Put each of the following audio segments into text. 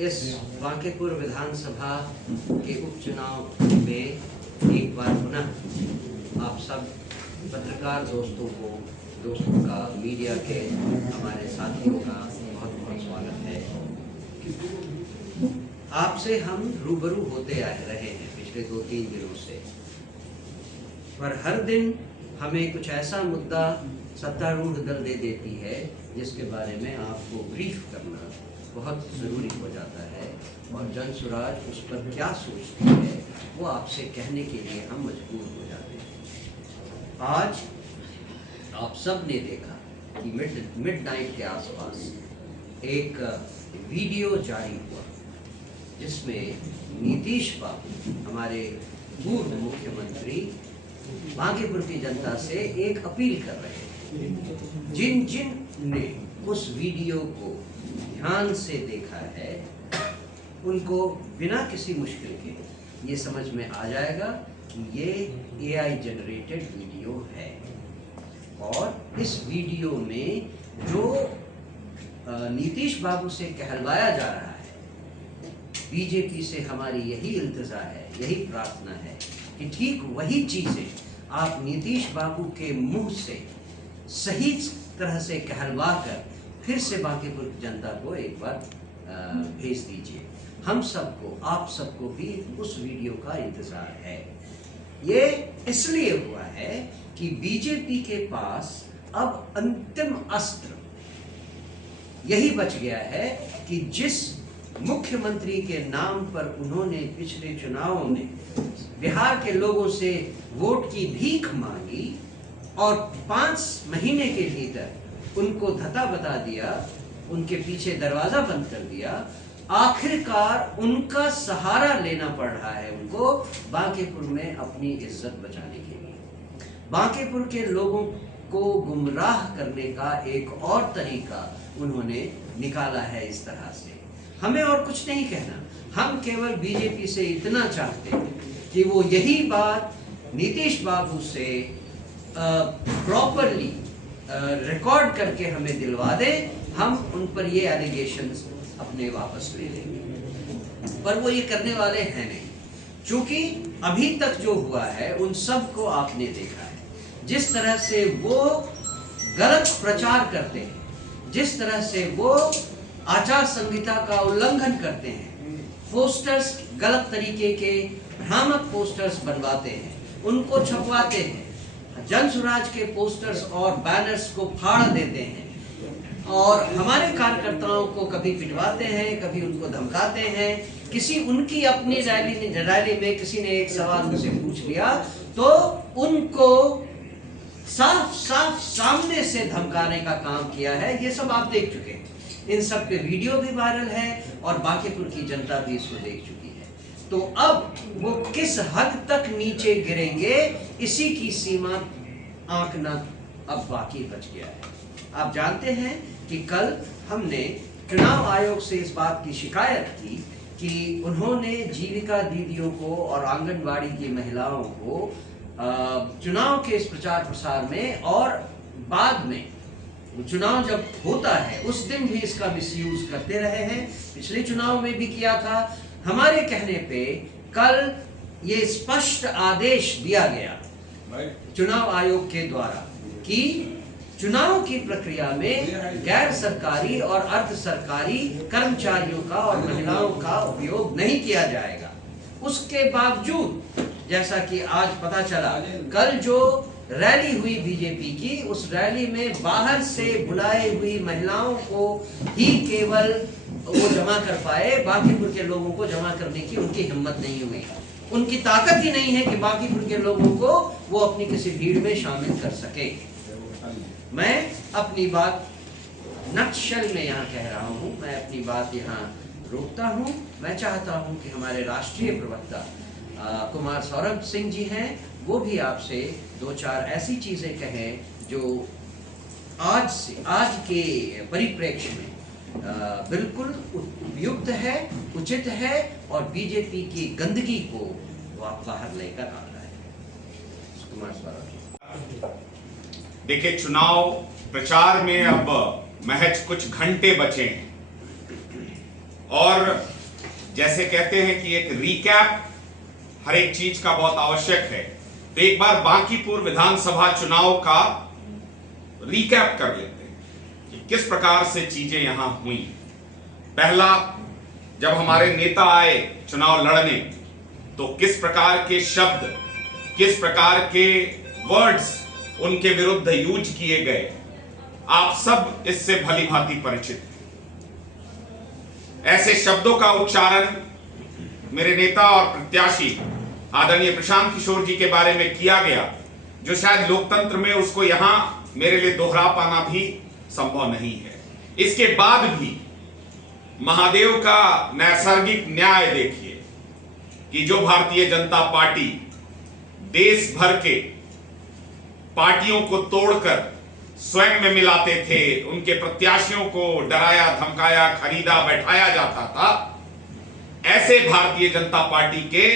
इस बांकीपुर विधानसभा के उपचुनाव में एक बार पुनः आप सब पत्रकार दोस्तों का, मीडिया के हमारे साथियों का बहुत बहुत स्वागत है। आपसे हम रूबरू होते आ रहे हैं पिछले 2-3 दिनों से, पर हर दिन हमें कुछ ऐसा मुद्दा सत्तारूढ़ दल दे देती है जिसके बारे में आपको ब्रीफ करना बहुत ज़रूरी हो जाता है, और जन सुराज उस पर क्या सोचती है वो आपसे कहने के लिए हम मजबूर हो जाते हैं। आज आप सब ने देखा कि मिडनाइट के आसपास एक वीडियो जारी हुआ जिसमें नीतीश बाबू, हमारे पूर्व मुख्यमंत्री, बांकीपुर की जनता से एक अपील कर रहे हैं। जिन ने उस वीडियो को ध्यान से देखा है उनको बिना किसी मुश्किल के ये समझ में आ जाएगा कि ये AI जनरेटेड वीडियो है, और इस वीडियो में जो नीतीश बाबू से कहलवाया जा रहा है, बीजेपी से हमारी यही इल्तिजा है, यही प्रार्थना है कि ठीक वही चीज़ें आप नीतीश बाबू के मुंह से सही तरह से कहलवा कर फिर से बांकीपुर की जनता को एक बार भेज दीजिए। हम सबको, आप सबको भी उस वीडियो का इंतज़ार है। ये इसलिए हुआ है कि बीजेपी के पास अब अंतिम अस्त्र यही बच गया है कि जिस मुख्यमंत्री के नाम पर उन्होंने पिछले चुनावों में बिहार के लोगों से वोट की भीख मांगी और 5 महीने के भीतर उनको धता बता दिया, उनके पीछे दरवाजा बंद कर दिया, आखिरकार उनका सहारा लेना पड़ रहा है उनको बांकीपुर में अपनी इज्जत बचाने के लिए। बांकीपुर के लोगों को गुमराह करने का एक और तरीका उन्होंने निकाला है इस तरह से। हमें और कुछ नहीं कहना, हम केवल बीजेपी से इतना चाहते हैं कि वो यही बात नीतीश बाबू से प्रॉपरली रिकॉर्ड करके हमें दिलवा दे, हम उन पर ये एलिगेशंस अपने वापस ले लेंगे। पर वो ये करने वाले हैं नहीं, क्योंकि अभी तक जो हुआ है उन सब को आपने देखा है। जिस तरह से वो गलत प्रचार करते हैं, जिस तरह से वो आचार संहिता का उल्लंघन करते हैं, पोस्टर्स गलत तरीके के भ्रामक पोस्टर्स बनवाते हैं, उनको छपवाते हैं, जन सुराज के पोस्टर्स और बैनर्स को फाड़ देते हैं, और हमारे कार्यकर्ताओं को कभी पिटवाते हैं, कभी उनको धमकाते हैं। किसी उनकी अपनी रैली में किसी ने एक सवाल उनसे पूछ लिया तो उनको साफ सामने से धमकाने का काम किया है। ये सब आप देख चुके हैं, इन सब पे वीडियो भी वायरल है और बांकीपुर की जनता भी इसको देख चुकी है। तो अब वो किस हद तक नीचे गिरेंगे, इसी की सीमा आंकना अब बाकी बच गया है। आप जानते हैं कि कल हमने चुनाव आयोग से इस बात की शिकायत की कि उन्होंने जीविका दीदियों को और आंगनबाड़ी की महिलाओं को चुनाव के इस प्रचार प्रसार में और बाद में चुनाव जब होता है उस दिन भी इसका मिसयूज करते रहे हैं। पिछले चुनाव में भी किया था। हमारे कहने पे कल ये स्पष्ट आदेश दिया गया चुनाव आयोग के द्वारा कि चुनाव की प्रक्रिया में गैर सरकारी और अर्ध सरकारी कर्मचारियों का और महिलाओं का उपयोग नहीं किया जाएगा। उसके बावजूद जैसा कि आज पता चला, कल जो रैली हुई बीजेपी की, उस रैली में बाहर से बुलाई हुई महिलाओं को ही केवल वो जमा कर पाए, बांकीपुर के लोगों को जमा करने की उनकी हिम्मत नहीं हुई। उनकी ताकत ही नहीं है कि बांकीपुर के लोगों को वो अपनी किसी भीड़ में शामिल कर सके। मैं अपनी बात नटशल में यहाँ कह रहा हूँ, मैं अपनी बात यहाँ रोकता हूँ। मैं चाहता हूँ कि हमारे राष्ट्रीय प्रवक्ता कुमार सौरभ सिंह जी हैं, वो भी आपसे 2-4 ऐसी चीज़ें कहें जो आज के परिप्रेक्ष्य में बिल्कुल उपयुक्त है, उचित है और बीजेपी की गंदगी को बाहर लेकर आ रहा है। कुमार सौरभ। देखिए, चुनाव प्रचार में अब महज कुछ घंटे बचे हैं और जैसे कहते हैं कि एक रिकैप हर एक चीज का बहुत आवश्यक है, तो एक बार बांकीपुर विधानसभा चुनाव का रिकैप कर लेते हैं कि किस प्रकार से चीजें यहां हुई। पहला, जब हमारे नेता आए चुनाव लड़ने तो किस प्रकार के शब्द, किस प्रकार के वर्ड्स उनके विरुद्ध यूज किए गए, आप सब इससे भली भांति परिचित हैं। ऐसे शब्दों का उच्चारण मेरे नेता और प्रत्याशी आदरणीय प्रशांत किशोर जी के बारे में किया गया, जो शायद लोकतंत्र में उसको यहां मेरे लिए दोहरा पाना भी संभव नहीं है। इसके बाद भी महादेव का नैसर्गिक न्याय देखिए कि जो भारतीय जनता पार्टी देश भर के पार्टियों को तोड़कर स्वयं में मिलाते थे, उनके प्रत्याशियों को डराया धमकाया खरीदा बैठाया जाता था, ऐसे भारतीय जनता पार्टी के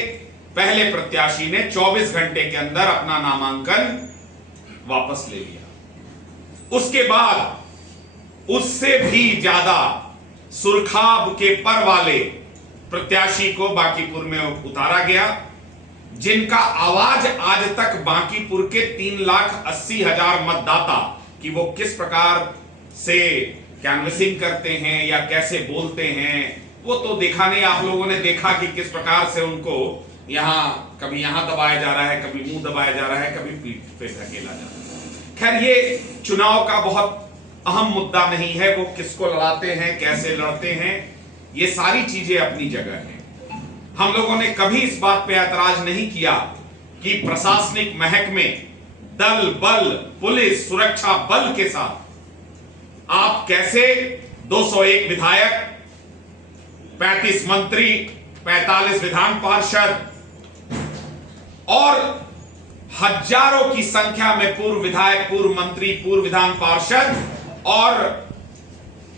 पहले प्रत्याशी ने 24 घंटे के अंदर अपना नामांकन वापस ले लिया। उसके बाद उससे भी ज्यादा सुरखाब के पर वाले प्रत्याशी को बांकीपुर में उतारा गया, जिनका आवाज आज तक बांकीपुर के 3,80,000 मतदाता कि वो किस प्रकार से कैनवसिंग करते हैं या कैसे बोलते हैं वो तो देखा नहीं। आप लोगों ने देखा कि किस प्रकार से उनको यहां कभी यहां दबाया जा रहा है, कभी मुंह दबाया जा रहा है, कभी पीठ पे धकेला जा रहा है। खैर, ये चुनाव का बहुत अहम मुद्दा नहीं है, वो किसको लड़ाते हैं, कैसे लड़ते हैं, ये सारी चीजें अपनी जगह हैं। हम लोगों ने कभी इस बात पे ऐतराज नहीं किया कि प्रशासनिक महकमे दल बल पुलिस सुरक्षा बल के साथ आप कैसे 201 विधायक, 35 मंत्री, 45 विधान पार्षद और हजारों की संख्या में पूर्व विधायक, पूर्व मंत्री, पूर्व विधान पार्षद और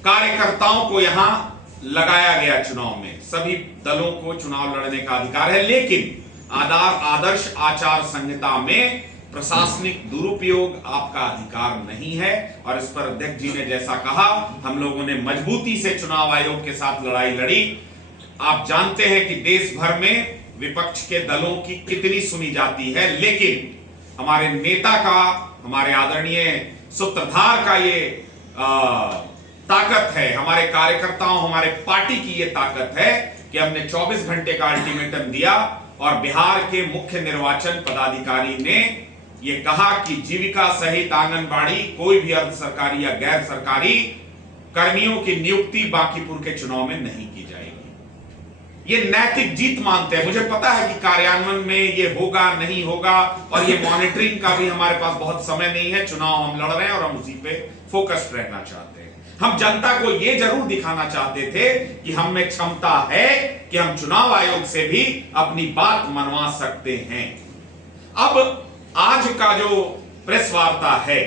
कार्यकर्ताओं को यहां लगाया गया। चुनाव में सभी दलों को चुनाव लड़ने का अधिकार है, लेकिन आदर्श आचार संहिता में प्रशासनिक दुरुपयोग आपका अधिकार नहीं है। और इस पर अध्यक्ष जी ने जैसा कहा, हम लोगों ने मजबूती से चुनाव आयोग के साथ लड़ाई लड़ी। आप जानते हैं कि देश भर में विपक्ष के दलों की कितनी सुनी जाती है, लेकिन हमारे नेता का, हमारे आदरणीय सूत्रधार का ये ताकत है, हमारे कार्यकर्ताओं, हमारे पार्टी की ये ताकत है कि हमने 24 घंटे का अल्टीमेटम दिया और बिहार के मुख्य निर्वाचन पदाधिकारी ने ये कहा कि जीविका सहित आंगनबाड़ी, कोई भी अर्ध सरकारी या गैर सरकारी कर्मियों की नियुक्ति बांकीपुर के चुनाव में नहीं की जाएगी। ये नैतिक जीत मानते हैं। मुझे पता है कि कार्यान्वयन में ये होगा नहीं होगा और ये मॉनिटरिंग का भी हमारे पास बहुत समय नहीं है। चुनाव हम लड़ रहे हैं और हम उसी पे फोकस्ड रहना चाहते हैं। हम जनता को ये जरूर दिखाना चाहते थे कि हम में क्षमता है कि हम चुनाव आयोग से भी अपनी बात मनवा सकते हैं। अब आज का जो प्रेस वार्ता है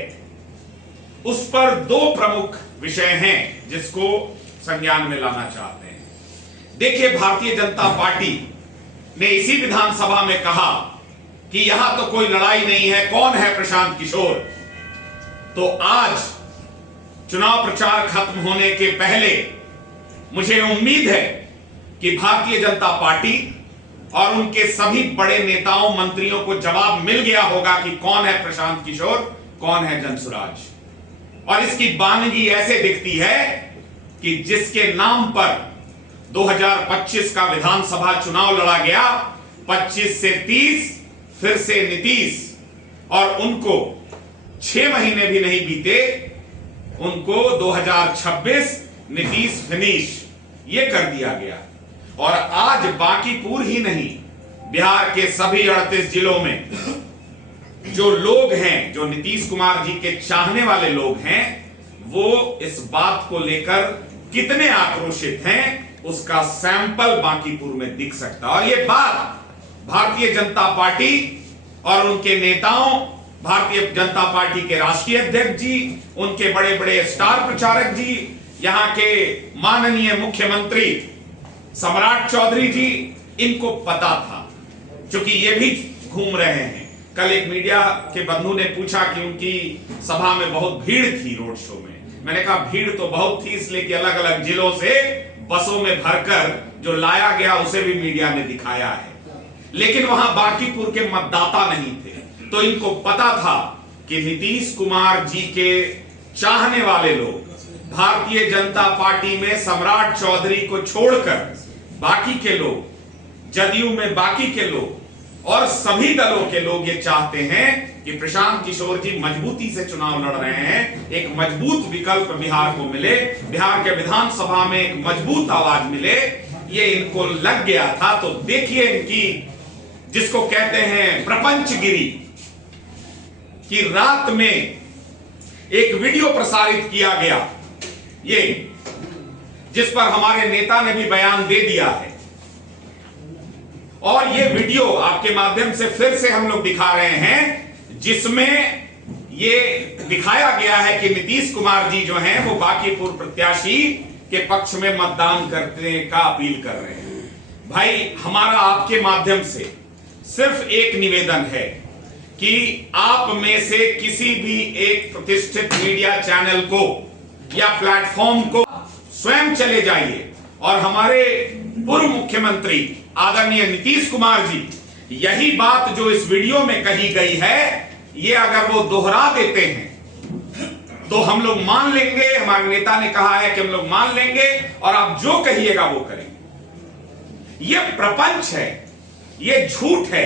उस पर दो प्रमुख विषय हैं जिसको संज्ञान में लाना चाहते हैं। देखिए, भारतीय जनता पार्टी ने इसी विधानसभा में कहा कि यहां तो कोई लड़ाई नहीं है, कौन है प्रशांत किशोर। तो आज चुनाव प्रचार खत्म होने के पहले मुझे उम्मीद है कि भारतीय जनता पार्टी और उनके सभी बड़े नेताओं मंत्रियों को जवाब मिल गया होगा कि कौन है प्रशांत किशोर, कौन है जनसुराज। और इसकी बानगी ऐसे दिखती है कि जिसके नाम पर 2025 का विधानसभा चुनाव लड़ा गया, 25 से 30 फिर से नीतीश, और उनको 6 महीने भी नहीं बीते, उनको 2026 नीतीश फिनिश ये कर दिया गया। और आज बांकीपुर ही नहीं, बिहार के सभी 38 जिलों में जो लोग हैं, जो नीतीश कुमार जी के चाहने वाले लोग हैं, वो इस बात को लेकर कितने आक्रोशित हैं उसका सैंपल बांकीपुर में दिख सकता है। और ये बात भारतीय जनता पार्टी और उनके नेताओं, भारतीय जनता पार्टी के राष्ट्रीय अध्यक्ष जी, उनके बड़े बड़े स्टार प्रचारक जी, यहां के माननीय मुख्यमंत्री सम्राट चौधरी जी, इनको पता था, क्योंकि ये भी घूम रहे हैं। कल एक मीडिया के बंधु ने पूछा कि उनकी सभा में बहुत भीड़ थी रोड शो में। मैंने कहा भीड़ तो बहुत थी, इसलिए कि अलग अलग जिलों से बसों में भरकर जो लाया गया उसे भी मीडिया ने दिखाया है, लेकिन वहां बांकीपुर के मतदाता नहीं थे। तो इनको पता था कि नीतीश कुमार जी के चाहने वाले लोग भारतीय जनता पार्टी में सम्राट चौधरी को छोड़कर बाकी के लोग, जदयू में बाकी के लोग और सभी दलों के लोग ये चाहते हैं कि प्रशांत किशोर जी मजबूती से चुनाव लड़ रहे हैं, एक मजबूत विकल्प बिहार को मिले, बिहार के विधानसभा में एक मजबूत आवाज मिले, ये इनको लग गया था। तो देखिए इनकी, जिसको कहते हैं प्रपंचगिरी, कि रात में एक वीडियो प्रसारित किया गया, ये जिस पर हमारे नेता ने भी बयान दे दिया है, और ये वीडियो आपके माध्यम से फिर से हम लोग दिखा रहे हैं, जिसमें ये दिखाया गया है कि नीतीश कुमार जी जो हैं वो बांकीपुर प्रत्याशी के पक्ष में मतदान करने का अपील कर रहे हैं। भाई हमारा आपके माध्यम से सिर्फ एक निवेदन है कि आप में से किसी भी एक प्रतिष्ठित मीडिया चैनल को या प्लेटफॉर्म को स्वयं चले जाइए और हमारे पूर्व मुख्यमंत्री आदरणीय नीतीश कुमार जी, यही बात जो इस वीडियो में कही गई है, ये अगर वो दोहरा देते हैं तो हम लोग मान लेंगे, हमारे नेता ने कहा है कि हम लोग मान लेंगे और आप जो कहिएगा वो करेंगे। ये प्रपंच है, ये झूठ है,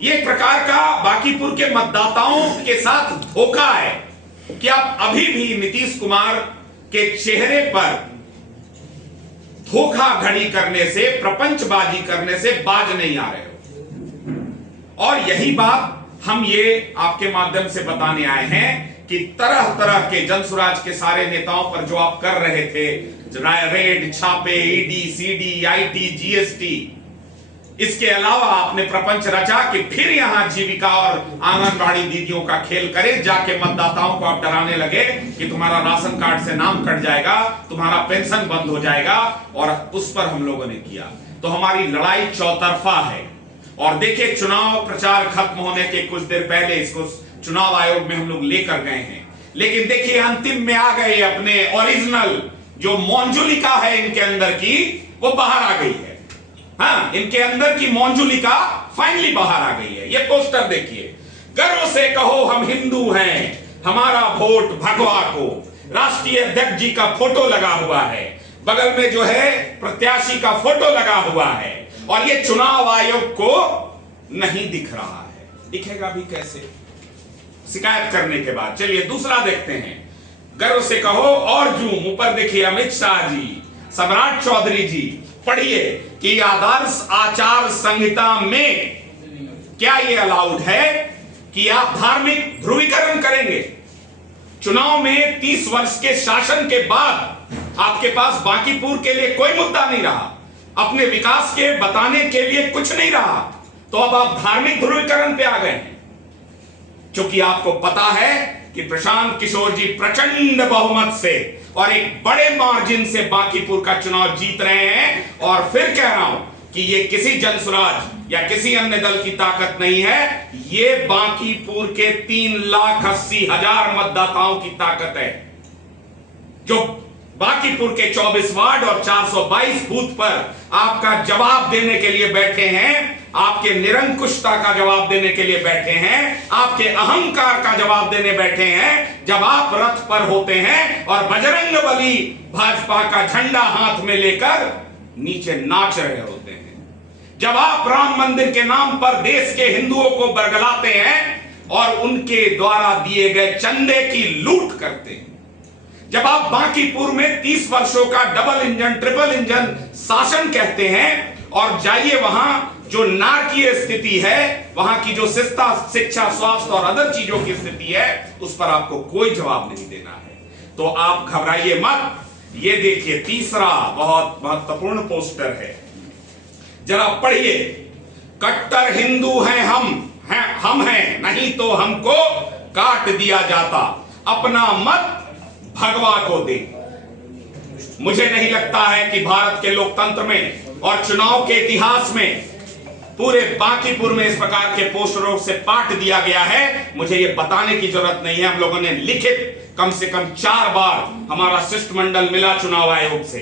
ये एक प्रकार का बांकीपुर के मतदाताओं के साथ धोखा है कि आप अभी भी नीतीश कुमार के चेहरे पर धोखा घड़ी करने से, प्रपंचबाजी करने से बाज नहीं आ रहे हो। और यही बात हम ये आपके माध्यम से बताने आए हैं कि तरह तरह के जनसुराज के सारे नेताओं पर जो आप कर रहे थे, रेड, छापे, ईडी, सीडी, आईटी, जीएसटी, इसके अलावा आपने प्रपंच रचा कि फिर यहां जीविका और आंगनबाड़ी दीदियों का खेल करे, जाके मतदाताओं को आप डराने लगे कि तुम्हारा राशन कार्ड से नाम कट जाएगा, तुम्हारा पेंशन बंद हो जाएगा, और उस पर हम लोगों ने किया। तो हमारी लड़ाई चौतरफा है। और देखिए, चुनाव प्रचार खत्म होने के कुछ देर पहले इसको चुनाव आयोग में हम लोग लेकर गए हैं, लेकिन देखिए अंतिम में आ गए, अपने ओरिजिनल जो मौंजुलिका है इनके अंदर की, वो बाहर आ गई है। हाँ, इनके अंदर की मौंजुलिका फाइनली बाहर आ गई है। ये पोस्टर देखिए, गर्व से कहो हम हिंदू हैं, हमारा वोट भगवा को, राष्ट्रीय अध्यक्ष जी का फोटो लगा हुआ है, बगल में जो है प्रत्याशी का फोटो लगा हुआ है, और ये चुनाव आयोग को नहीं दिख रहा है। दिखेगा भी कैसे शिकायत करने के बाद। चलिए दूसरा देखते हैं, गर्व से कहो और जूम, ऊपर देखिए अमित शाह जी, सम्राट चौधरी जी, पढ़िए कि आदर्श आचार संहिता में क्या ये अलाउड है कि आप धार्मिक ध्रुवीकरण करेंगे। चुनाव में 30 वर्ष के शासन के बाद आपके पास बांकीपुर के लिए कोई मुद्दा नहीं रहा, अपने विकास के बताने के लिए कुछ नहीं रहा, तो अब आप धार्मिक ध्रुवीकरण पे आ गए हैं। क्योंकि आपको पता है कि प्रशांत किशोर जी प्रचंड बहुमत से और एक बड़े मार्जिन से बांकीपुर का चुनाव जीत रहे हैं। और फिर कह रहा हूं कि ये किसी जनसुराज या किसी अन्य दल की ताकत नहीं है, ये बांकीपुर के 3,80,000 मतदाताओं की ताकत है, जो बांकीपुर के 24 वार्ड और 422 बूथ पर आपका जवाब देने के लिए बैठे हैं, आपके निरंकुशता का जवाब देने के लिए बैठे हैं, आपके अहंकार का जवाब देने बैठे हैं। जब आप रथ पर होते हैं और बजरंगबली भाजपा का झंडा हाथ में लेकर नीचे नाच रहे होते हैं, जब आप राम मंदिर के नाम पर देश के हिंदुओं को बरगलाते हैं और उनके द्वारा दिए गए चंदे की लूट करते हैं, जब आप बांकीपुर में 30 वर्षों का डबल इंजन ट्रिपल इंजन शासन कहते हैं और जाइए वहां जो नारकीय स्थिति है, वहां की जो शिक्षा, स्वास्थ्य और अदर चीजों की स्थिति है, उस पर आपको कोई जवाब नहीं देना है। तो आप घबराइए मत। ये देखिए तीसरा बहुत महत्वपूर्ण पोस्टर है, जरा पढ़िए। कट्टर हिंदू हैं हम हैं, नहीं तो हमको काट दिया जाता, अपना मत भगवा को दे। मुझे नहीं लगता है कि भारत के लोकतंत्र में और चुनाव के इतिहास में पूरे बांकीपुर में इस प्रकार के पोस्टरों से पाट दिया गया है। मुझे यह बताने की जरूरत नहीं है, हम लोगों ने लिखित कम से कम 4 बार हमारा शिष्टमंडल मिला चुनाव आयोग से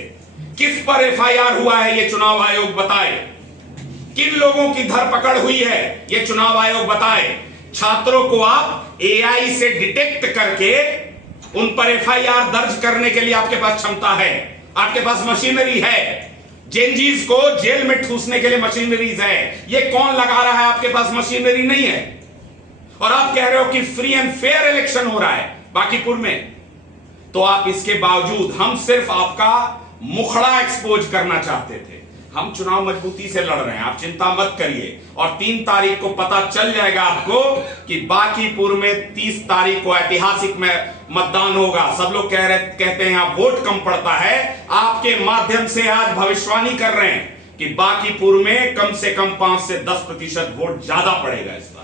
किस पर एफआईआर हुआ है ये चुनाव आयोग बताए, किन लोगों की धरपकड़ हुई है ये चुनाव आयोग बताए। छात्रों को आप एआई से डिटेक्ट करके उन पर एफआईआर दर्ज करने के लिए आपके पास क्षमता है, आपके पास मशीनरी है। जेनजीज को जेल में ठूसने के लिए मशीनरीज है, ये कौन लगा रहा है? आपके पास मशीनरी नहीं है। और आप कह रहे हो कि फ्री एंड फेयर इलेक्शन हो रहा है बांकीपुर में, तो आप इसके बावजूद, हम सिर्फ आपका मुखड़ा एक्सपोज करना चाहते थे। हम चुनाव मजबूती से लड़ रहे हैं, आप चिंता मत करिए। और 3 तारीख को पता चल जाएगा आपको कि बांकीपुर में 30 तारीख को ऐतिहासिक में मतदान होगा। सब लोग कहते हैं यहां वोट कम पड़ता है, आपके माध्यम से आज भविष्यवाणी कर रहे हैं कि बांकीपुर में कम से कम 5 से 10% वोट ज्यादा पड़ेगा इस बार।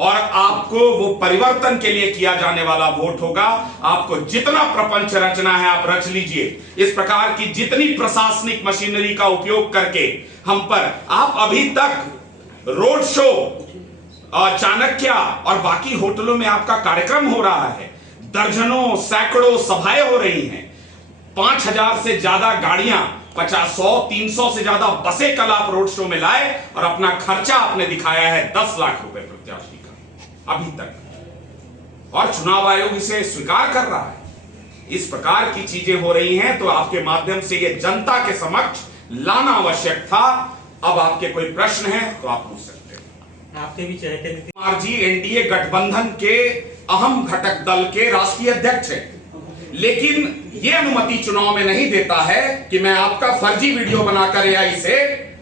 और आपको वो परिवर्तन के लिए किया जाने वाला वोट होगा। आपको जितना प्रपंच रचना है आप रच लीजिए। इस प्रकार की जितनी प्रशासनिक मशीनरी का उपयोग करके हम पर, आप अभी तक रोड शो और चाणक्य और बाकी होटलों में आपका कार्यक्रम हो रहा है, दर्जनों सैकड़ों सभाएं हो रही हैं, 5000 से ज्यादा गाड़ियां, 50, 100, 300 से ज्यादा बसें कल आप रोड शो में लाए और अपना खर्चा आपने दिखाया है 10 लाख रुपए प्रत्याशी का अभी तक, और चुनाव आयोग इसे स्वीकार कर रहा है। इस प्रकार की चीजें हो रही हैं, तो आपके माध्यम से ये जनता के समक्ष लाना आवश्यक था। अब आपके कोई प्रश्न है तो आप पूछ सकते हैं। आपके भी चहेते नीतीश कुमार जी एनडीए गठबंधन के अहम घटक दल के राष्ट्रीय अध्यक्ष हैं, लेकिन यह अनुमति चुनाव में नहीं देता है कि मैं आपका फर्जी वीडियो बनाकर एआई से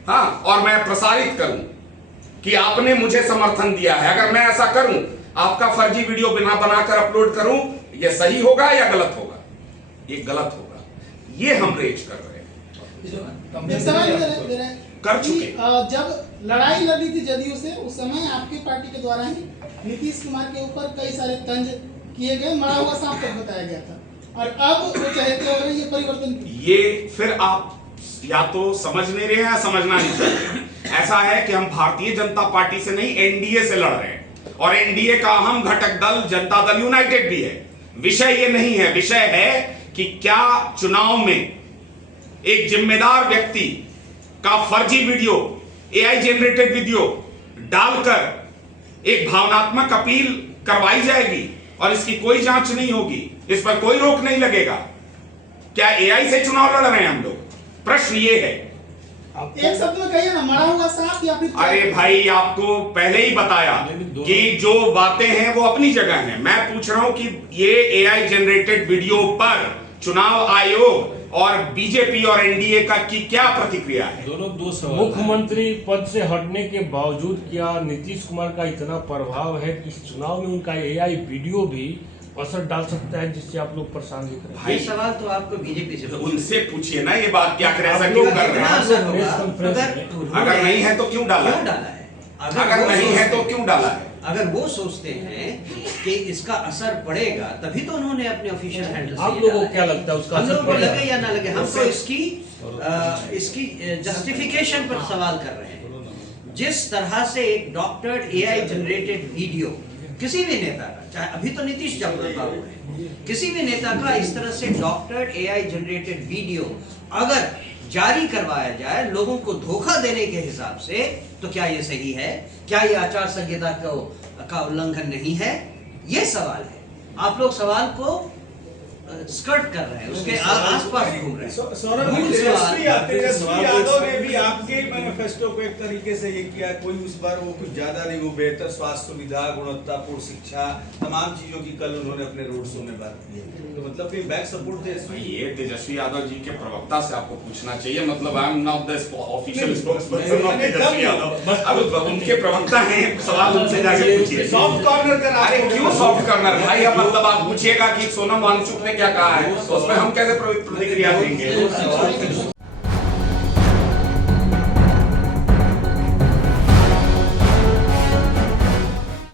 और मैं प्रसारित करूं कि आपने मुझे समर्थन दिया है। अगर मैं ऐसा करूं, आपका फर्जी वीडियो बनाकर अपलोड करूं, यह सही होगा या गलत होगा? ये गलत होगा। ये हम रेज कर रहे हैं, सवाल दे रहे हैं कर चुके। जब लड़ाई लड़ी थी जदयू से, उस समय आपकी पार्टी के द्वारा ही नीतीश कुमार के ऊपर कई सारे तंज किए गए, मरा हुआ सांप तक बताया गया था, और अब वो चाहते हो रहे ये परिवर्तन। ये फिर आप या तो समझ नहीं रहे हैं या समझना नहीं चाहते। ऐसा है कि हम भारतीय जनता पार्टी से नहीं, एनडीए से लड़ रहे हैं, और एनडीए का अहम घटक दल जनता दल यूनाइटेड भी है। विषय ये नहीं है, विषय है कि क्या चुनाव में एक जिम्मेदार व्यक्ति का फर्जी वीडियो, एआई जनरेटेड वीडियो डालकर एक भावनात्मक अपील करवाई जाएगी और इसकी कोई जांच नहीं होगी, इस पर कोई रोक नहीं लगेगा। क्या एआई से चुनाव लड़ रहे हैं हम लोग? प्रश्न ये है। एक शब्द में कहिए ना, मरा हुआ सांप या फिर? अरे भाई, आपको पहले ही बताया कि जो बातें हैं वो अपनी जगह हैं। मैं पूछ रहा हूं कि ये एआई जनरेटेड वीडियो पर चुनाव आयोग और बीजेपी और एनडीए का की क्या प्रतिक्रिया है? दोनों दो सवाल। मुख्यमंत्री पद से हटने के बावजूद क्या नीतीश कुमार का इतना प्रभाव है कि इस चुनाव में उनका एआई वीडियो भी असर डाल सकता है, जिससे आप लोग परेशान दिख रहे हैं? ये सवाल तो आपको बीजेपी से उनसे पूछिए ना, ये बात क्या करे, ऐसा क्यों कर रहे हैं? अगर नहीं है तो क्यों डाला है? अगर नहीं है तो क्यों डाला है? अगर वो सोचते हैं कि इसका असर पड़ेगा, तभी तो उन्होंने अपने ऑफिशियल हैंडल से आप लोगों को क्या लगता है उसका हम असर लोगों को पड़ेगा? लगे या ना लगे, हम तो इसकी जस्टिफिकेशन पर सवाल कर रहे हैं। जिस तरह से एक डॉक्टर्ड एआई जनरेटेड वीडियो किसी भी नेता का, चाहे अभी तो नीतीश बाबू है, किसी भी नेता का इस तरह से डॉक्टर्ड एआई जनरेटेड वीडियो अगर जारी करवाया जाए लोगों को धोखा देने के हिसाब से, तो क्या ये सही है? क्या ये आचार संहिता का उल्लंघन नहीं है? ये सवाल है। आप लोग सवाल को स्कर्ट कर रहे हैं, उसके आसपास घूम रहे हैं। सौरभ तेजस्वी यादव ने भी आपके मैनिफेस्टो को एक तरीके से ये किया, कोई उस बार वो कुछ ज्यादा नहीं, वो बेहतर स्वास्थ्य सुविधा, गुणवत्तापूर्ण शिक्षा, तमाम चीजों की कल उन्होंने अपने रोड शो में बात की। तो मतलब कि बैक सपोर्ट तेजस्वी, ये तेजस्वी यादव जी के प्रवक्ता से आपको पूछना चाहिए। मतलब I am not the official spokesperson of Tejashwi Yadav, अब उनके प्रवक्ता हैं, सवाल उनसे जाके पूछिए। सॉफ्ट कॉर्नर कर, अरे क्यों सॉफ्ट कॉर्नर भाई? अब मतलब आप पूछिएगा कि सोनम वांगचुक ने क्या कहा है, उसमें हम कैसे प्रतिक्रिया देंगे?